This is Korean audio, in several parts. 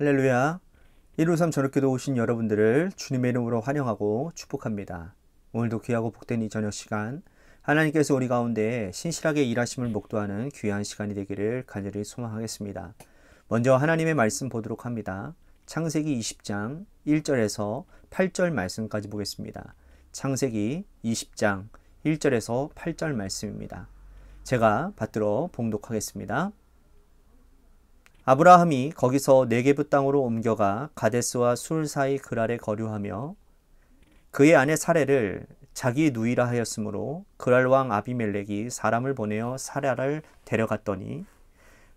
할렐루야. 153 저녁기도 오신 여러분들을 주님의 이름으로 환영하고 축복합니다. 오늘도 귀하고 복된 이 저녁 시간, 하나님께서 우리 가운데 신실하게 일하심을 목도하는 귀한 시간이 되기를 간절히 소망하겠습니다. 먼저 하나님의 말씀 보도록 합니다. 창세기 20장 1절에서 8절 말씀까지 보겠습니다. 창세기 20장 1절에서 8절 말씀입니다. 제가 받들어 봉독하겠습니다. 아브라함이 거기서 네게부 땅으로 옮겨가 가데스와 술 사이 그랄에 거류하며 그의 아내 사레를 자기 누이라 하였으므로 그랄 왕 아비멜렉이 사람을 보내어 사라를 데려갔더니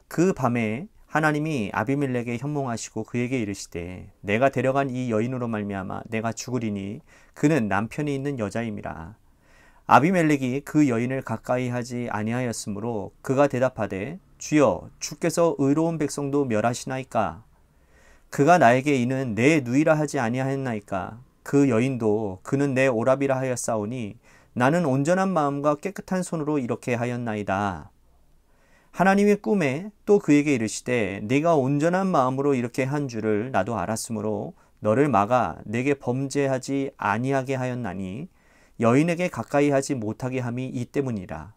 그 밤에 하나님이 아비멜렉에 현몽하시고 그에게 이르시되 내가 데려간 이 여인으로 말미암아 내가 죽으리니 그는 남편이 있는 여자임이라. 아비멜렉이 그 여인을 가까이 하지 아니하였으므로 그가 대답하되 주여 주께서 의로운 백성도 멸하시나이까. 그가 나에게 이는 내 누이라 하지 아니하였나이까. 그 여인도 그는 내 오라비라 하였사오니 나는 온전한 마음과 깨끗한 손으로 이렇게 하였나이다. 하나님이 꿈에 또 그에게 이르시되 네가 온전한 마음으로 이렇게 한 줄을 나도 알았으므로 너를 막아 내게 범죄하지 아니하게 하였나니 여인에게 가까이 하지 못하게 함이 이 때문이라.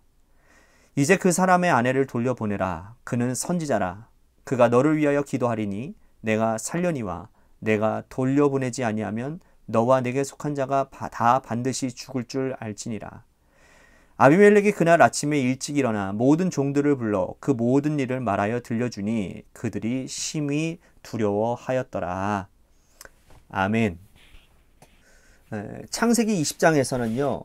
이제 그 사람의 아내를 돌려보내라. 그는 선지자라. 그가 너를 위하여 기도하리니 내가 살려니와 내가 돌려보내지 아니하면 너와 내게 속한 자가 다 반드시 죽을 줄 알지니라. 아비멜렉이 그날 아침에 일찍 일어나 모든 종들을 불러 그 모든 일을 말하여 들려주니 그들이 심히 두려워하였더라. 아멘. 창세기 20장에서는요,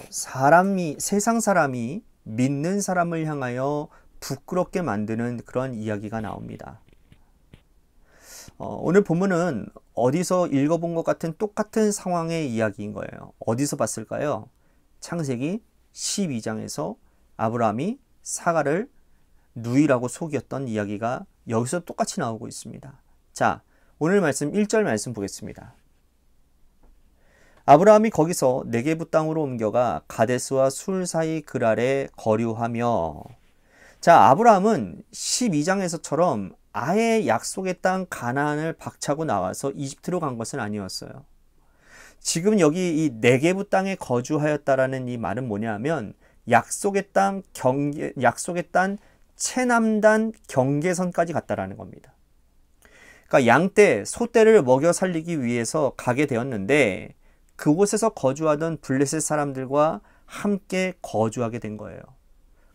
세상 사람이 믿는 사람을 향하여 부끄럽게 만드는 그런 이야기가 나옵니다. 오늘 본문은 어디서 읽어본 것 같은 똑같은 상황의 이야기인 거예요. 어디서 봤을까요? 창세기 12장에서 아브라함이 사가를 누이라고 속였던 이야기가 여기서 똑같이 나오고 있습니다. 자, 오늘 말씀 1절 말씀 보겠습니다. 아브라함이 거기서 네게부 땅으로 옮겨가 가데스와 술 사이 그랄에 거류하며. 자, 아브라함은 12장에서처럼 아예 약속의 땅 가나안을 박차고 나와서 이집트로 간 것은 아니었어요. 지금 여기 이 네게부 땅에 거주하였다라는 이 말은 뭐냐면 약속의 땅 최남단 경계선까지 갔다라는 겁니다. 그러니까 양떼, 소떼를 먹여 살리기 위해서 가게 되었는데 그곳에서 거주하던 블레셋 사람들과 함께 거주하게 된 거예요.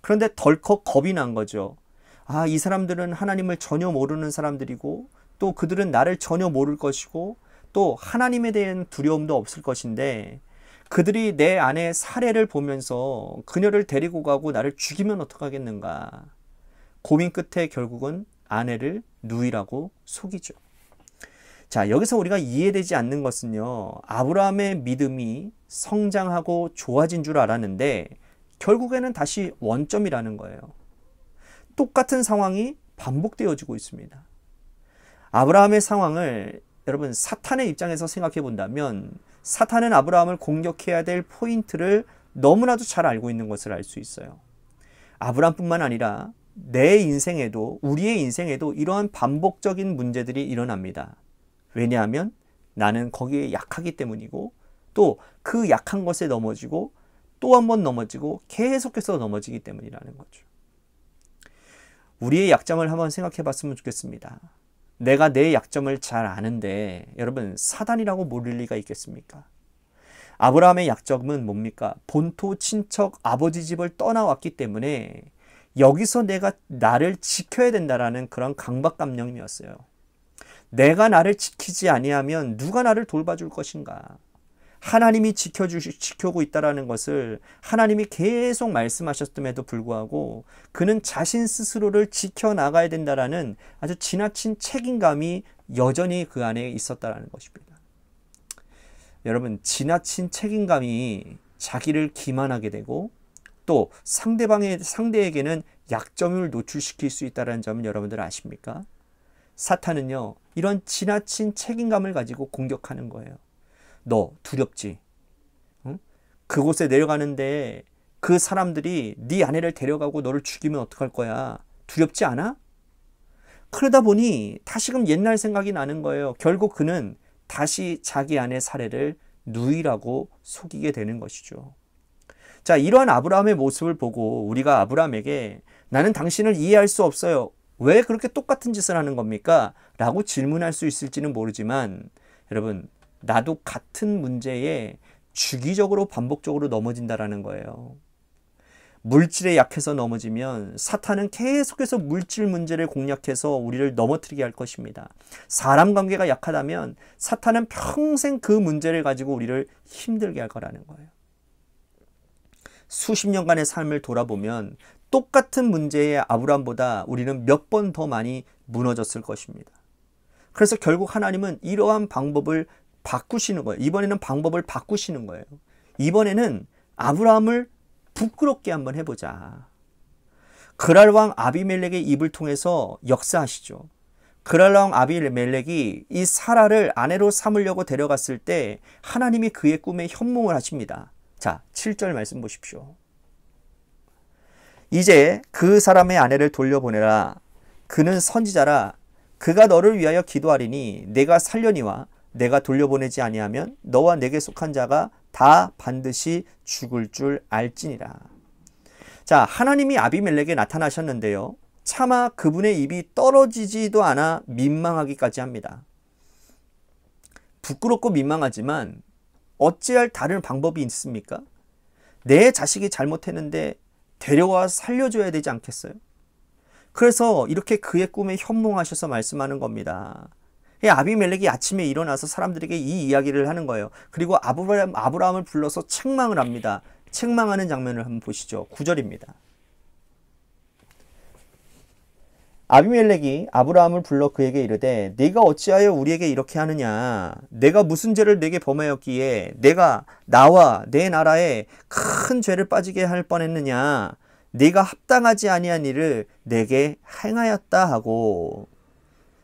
그런데 덜컥 겁이 난 거죠. 아, 이 사람들은 하나님을 전혀 모르는 사람들이고 또 그들은 나를 전혀 모를 것이고 또 하나님에 대한 두려움도 없을 것인데 그들이 내 아내 사레를 보면서 그녀를 데리고 가고 나를 죽이면 어떡하겠는가. 고민 끝에 결국은 아내를 누이라고 속이죠. 자, 여기서 우리가 이해되지 않는 것은요, 아브라함의 믿음이 성장하고 좋아진 줄 알았는데 결국에는 다시 원점이라는 거예요. 똑같은 상황이 반복되어지고 있습니다. 아브라함의 상황을 여러분 사탄의 입장에서 생각해 본다면 사탄은 아브라함을 공격해야 될 포인트를 너무나도 잘 알고 있는 것을 알 수 있어요. 아브라함뿐만 아니라 내 인생에도 우리의 인생에도 이러한 반복적인 문제들이 일어납니다. 왜냐하면 나는 거기에 약하기 때문이고 또 그 약한 것에 넘어지고 또 한 번 넘어지고 계속해서 넘어지기 때문이라는 거죠. 우리의 약점을 한번 생각해 봤으면 좋겠습니다. 내가 내 약점을 잘 아는데 여러분 사단이라고 모를 리가 있겠습니까? 아브라함의 약점은 뭡니까? 본토 친척 아버지 집을 떠나왔기 때문에 여기서 내가 나를 지켜야 된다라는 그런 강박감념이었어요. 내가 나를 지키지 아니하면 누가 나를 돌봐줄 것인가? 하나님이 지켜고 있다는 것을 하나님이 계속 말씀하셨음에도 불구하고 그는 자신 스스로를 지켜나가야 된다는 아주 지나친 책임감이 여전히 그 안에 있었다는 것입니다. 여러분, 지나친 책임감이 자기를 기만하게 되고 또 상대에게는 약점을 노출시킬 수 있다는 점을 여러분들 아십니까? 사탄은요, 이런 지나친 책임감을 가지고 공격하는 거예요. 너 두렵지? 응? 그곳에 내려가는데 그 사람들이 네 아내를 데려가고 너를 죽이면 어떡할 거야? 두렵지 않아? 그러다 보니 다시금 옛날 생각이 나는 거예요. 결국 그는 다시 자기 아내 사례를 누이라고 속이게 되는 것이죠. 자, 이러한 아브라함의 모습을 보고 우리가 아브라함에게 나는 당신을 이해할 수 없어요. 왜 그렇게 똑같은 짓을 하는 겁니까? 라고 질문할 수 있을지는 모르지만 여러분, 나도 같은 문제에 주기적으로 반복적으로 넘어진다라는 거예요. 물질에 약해서 넘어지면 사탄은 계속해서 물질 문제를 공략해서 우리를 넘어뜨리게 할 것입니다. 사람 관계가 약하다면 사탄은 평생 그 문제를 가지고 우리를 힘들게 할 거라는 거예요. 수십 년간의 삶을 돌아보면 똑같은 문제의 아브라함보다 우리는 몇 번 더 많이 무너졌을 것입니다. 그래서 결국 하나님은 이러한 방법을 바꾸시는 거예요. 이번에는 방법을 바꾸시는 거예요. 이번에는 아브라함을 부끄럽게 한번 해보자. 그랄 왕 아비멜렉의 입을 통해서 역사하시죠. 그랄 왕 아비멜렉이 이 사라를 아내로 삼으려고 데려갔을 때 하나님이 그의 꿈에 현몽을 하십니다. 자, 7절 말씀 보십시오. 이제 그 사람의 아내를 돌려보내라. 그는 선지자라. 그가 너를 위하여 기도하리니 내가 살려니와 내가 돌려보내지 아니하면 너와 내게 속한 자가 다 반드시 죽을 줄 알지니라. 자, 하나님이 아비멜렉에 나타나셨는데요. 차마 그분의 입이 떨어지지도 않아 민망하기까지 합니다. 부끄럽고 민망하지만 어찌할 다른 방법이 있습니까? 내 자식이 잘못했는데 데려와 살려줘야 되지 않겠어요? 그래서 이렇게 그의 꿈에 현몽하셔서 말씀하는 겁니다. 아비멜렉이 아침에 일어나서 사람들에게 이 이야기를 하는 거예요. 그리고 아브라함을 불러서 책망을 합니다. 책망하는 장면을 한번 보시죠. 9절입니다. 아비멜렉이 아브라함을 불러 그에게 이르되 네가 어찌하여 우리에게 이렇게 하느냐? 내가 무슨 죄를 네게 범하였기에 내가 나와 내 나라에 큰 죄를 빠지게 할 뻔했느냐? 네가 합당하지 아니한 일을 내게 행하였다 하고.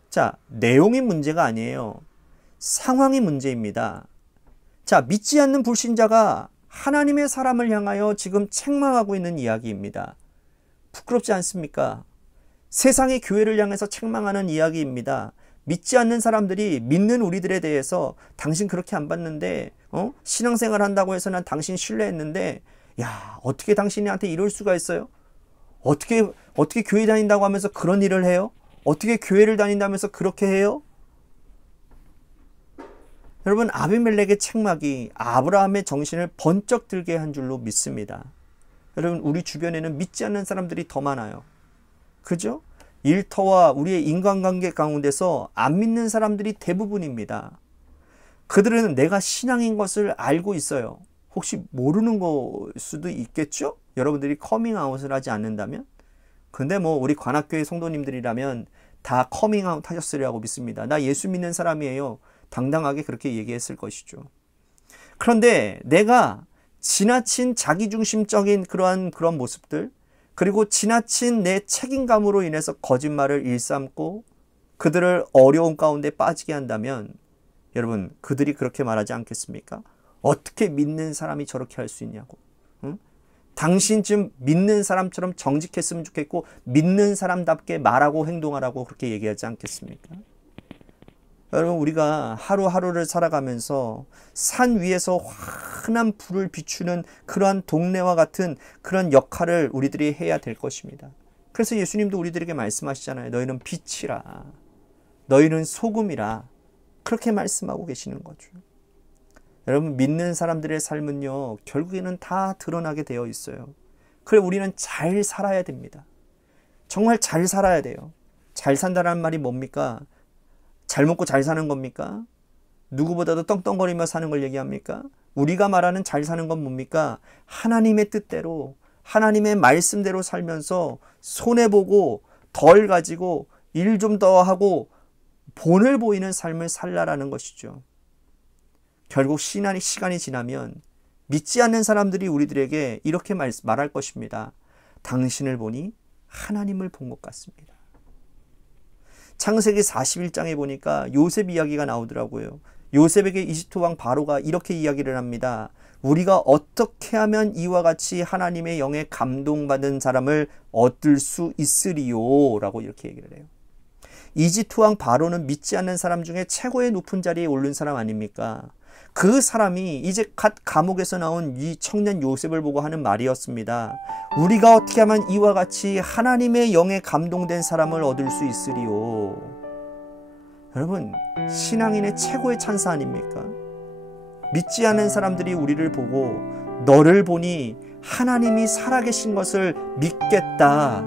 자, 내용이 문제가 아니에요. 상황이 문제입니다. 자, 믿지 않는 불신자가 하나님의 사람을 향하여 지금 책망하고 있는 이야기입니다. 부끄럽지 않습니까? 세상의 교회를 향해서 책망하는 이야기입니다. 믿지 않는 사람들이 믿는 우리들에 대해서 당신 그렇게 안 봤는데 신앙생활 한다고 해서 난 당신 신뢰했는데 야, 어떻게 당신한테 이럴 수가 있어요? 어떻게 교회 다닌다고 하면서 그런 일을 해요? 어떻게 교회를 다닌다면서 그렇게 해요? 여러분, 아비멜렉의 책망이 아브라함의 정신을 번쩍 들게 한 줄로 믿습니다. 여러분, 우리 주변에는 믿지 않는 사람들이 더 많아요. 그죠? 일터와 우리의 인간관계 가운데서 안 믿는 사람들이 대부분입니다. 그들은 내가 신앙인 것을 알고 있어요. 혹시 모르는 걸 수도 있겠죠? 여러분들이 커밍아웃을 하지 않는다면? 근데 우리 관악교회 성도님들이라면 다 커밍아웃 하셨으리라고 믿습니다. 나 예수 믿는 사람이에요. 당당하게 그렇게 얘기했을 것이죠. 그런데 내가 지나친 자기중심적인 그런 모습들, 그리고 지나친 내 책임감으로 인해서 거짓말을 일삼고 그들을 어려운 가운데 빠지게 한다면 여러분, 그들이 그렇게 말하지 않겠습니까? 어떻게 믿는 사람이 저렇게 할 수 있냐고. 응? 당신 좀 믿는 사람처럼 정직했으면 좋겠고 믿는 사람답게 말하고 행동하라고 그렇게 얘기하지 않겠습니까? 여러분, 우리가 하루하루를 살아가면서 산 위에서 환한 불을 비추는 그러한 동네와 같은 그런 역할을 우리들이 해야 될 것입니다. 그래서 예수님도 우리들에게 말씀하시잖아요. 너희는 빛이라. 너희는 소금이라. 그렇게 말씀하고 계시는 거죠. 여러분, 믿는 사람들의 삶은요, 결국에는 다 드러나게 되어 있어요. 그래, 우리는 잘 살아야 됩니다. 정말 잘 살아야 돼요. 잘 산다는 말이 뭡니까? 잘 먹고 잘 사는 겁니까? 누구보다도 떵떵거리며 사는 걸 얘기합니까? 우리가 말하는 잘 사는 건 뭡니까? 하나님의 뜻대로, 하나님의 말씀대로 살면서 손해보고 덜 가지고 일 좀 더 하고 본을 보이는 삶을 살라라는 것이죠. 결국 시간이 지나면 믿지 않는 사람들이 우리들에게 이렇게 말할 것입니다. 당신을 보니 하나님을 본 것 같습니다. 창세기 41장에 보니까 요셉 이야기가 나오더라고요. 요셉에게 이집트 왕 바로가 이렇게 이야기를 합니다. 우리가 어떻게 하면 이와 같이 하나님의 영에 감동받은 사람을 얻을 수 있으리요? 라고 이렇게 얘기를 해요. 이집트 왕 바로는 믿지 않는 사람 중에 최고의 높은 자리에 오른 사람 아닙니까? 그 사람이 이제 갓 감옥에서 나온 이 청년 요셉을 보고 하는 말이었습니다. 우리가 어떻게 하면 이와 같이 하나님의 영에 감동된 사람을 얻을 수 있으리요. 여러분, 신앙인의 최고의 찬사 아닙니까? 믿지 않는 사람들이 우리를 보고 너를 보니 하나님이 살아계신 것을 믿겠다.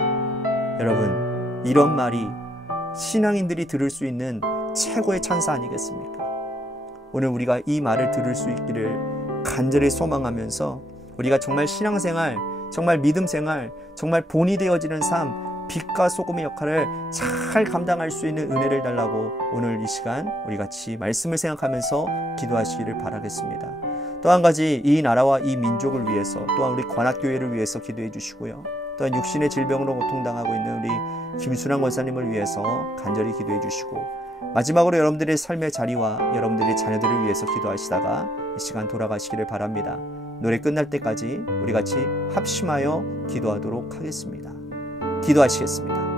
여러분, 이런 말이 신앙인들이 들을 수 있는 최고의 찬사 아니겠습니까? 오늘 우리가 이 말을 들을 수 있기를 간절히 소망하면서 우리가 정말 신앙생활, 정말 믿음생활, 정말 본이 되어지는 삶, 빛과 소금의 역할을 잘 감당할 수 있는 은혜를 달라고 오늘 이 시간 우리 같이 말씀을 생각하면서 기도하시기를 바라겠습니다. 또 한 가지 이 나라와 이 민족을 위해서, 또한 우리 관악교회를 위해서 기도해 주시고요. 또한 육신의 질병으로 고통당하고 있는 우리 김순환 권사님을 위해서 간절히 기도해 주시고, 마지막으로 여러분들의 삶의 자리와 여러분들의 자녀들을 위해서 기도하시다가 이 시간 돌아가시기를 바랍니다. 노래 끝날 때까지 우리 같이 합심하여 기도하도록 하겠습니다. 기도하시겠습니다.